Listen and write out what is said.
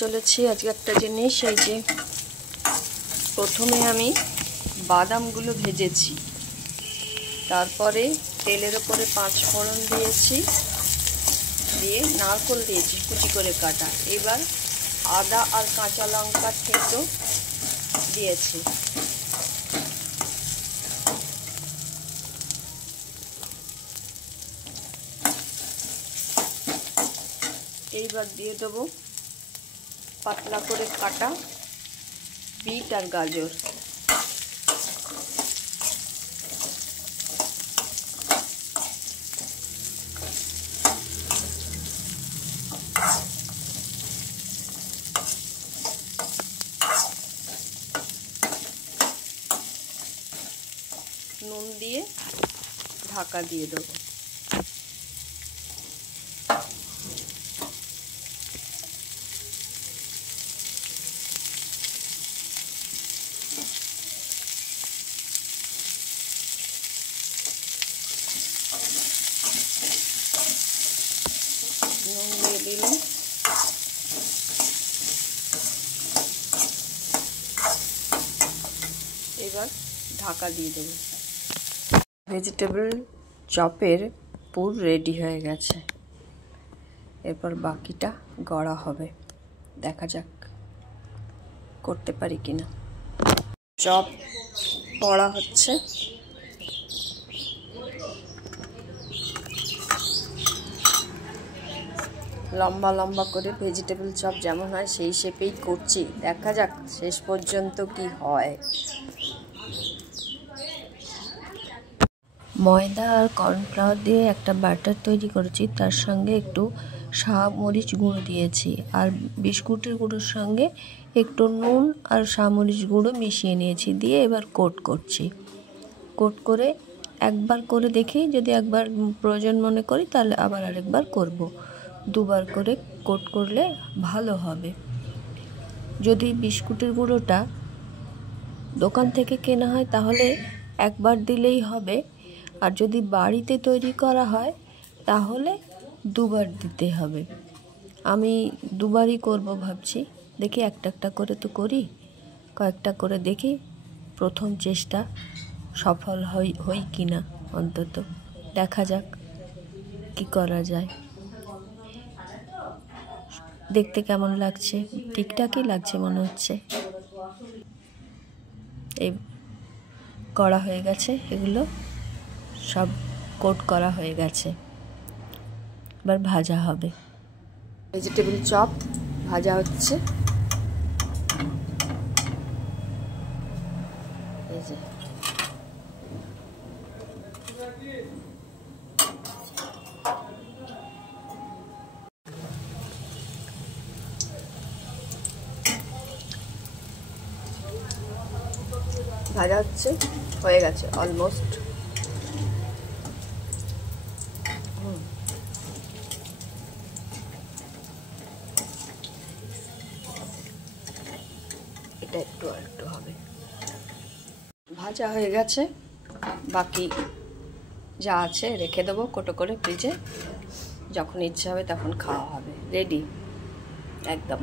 চলেছি আজকে একটা জিনিস, এই যে প্রথমে আমি বাদামগুলো ভেজেছি, তারপরে তেলের ওপরে 5 ফোড়ন দিয়েছি, দিয়ে নারকেল দিয়েছি কুচি করে কাটা। এবার আদা আর কাঁচা লঙ্কা থেতো দিয়েছি। এইবার দিয়ে দেবো পাতলা করে কাটা বিট আর গাজর। নুন দিয়ে ঢাকা দিয়ে দেবো। নুন দিয়ে দিলাম। এবার ঢাকা দিয়ে দেবো। ভেজিটেবল চপের পুর রেডি হয়ে গেছে। এরপর বাকিটা গড়া হবে, দেখা যাক করতে পারি কিনা। চপ গড়া হচ্ছে। লম্বা লম্বা করে ভেজিটেবল চপ যেমন হয় সেই শেপেই করছি, দেখা যাক শেষ পর্যন্ত কি হয়। ময়দা আর কর্নফ্লাওয়ার দিয়ে একটা ব্যাটার তৈরি করেছি, তার সঙ্গে একটু শাহমরিচ গুঁড়ো দিয়েছি, আর বিস্কুটের গুঁড়োর সঙ্গে একটু নুন আর শাহমরিচ গুঁড়ো মিশিয়ে নিয়েছি, দিয়ে এবার কোট করছি। কোট করে একবার করে দেখি, যদি একবার প্রয়োজন মনে করি তাহলে আবার আরেকবার করব। দুবার করে কোট করলে ভালো হবে। যদি বিস্কুটের গুঁড়োটা দোকান থেকে কেনা হয় তাহলে একবার দিলেই হবে, আর যদি বাড়িতে তৈরি করা হয় তাহলে দুবার দিতে হবে। আমি দুবারই করব ভাবছি, দেখি একটা একটা করে তো করি, কয়েকটা করে দেখি প্রথম চেষ্টা সফল হই কি না, অন্তত দেখা যাক কি করা যায়। দেখতে কেমন লাগছে? ঠিকঠাকই লাগছে মনে হচ্ছে। এই করা হয়ে গেছে, এগুলো সব কোট করা হয়ে গেছে, এবার ভাজা হবে। ভেজিটেবল চপ ভাজা হচ্ছে। এই যে ভাজা হচ্ছে, হয়ে গেছে অলমোস্ট। এটা একটু আর একটু হবে। ভাজা হয়ে গেছে, বাকি যা আছে রেখে দেবো কোটো করে ফ্রিজে, যখন ইচ্ছা হবে তখন খাওয়া হবে। রেডি একদম।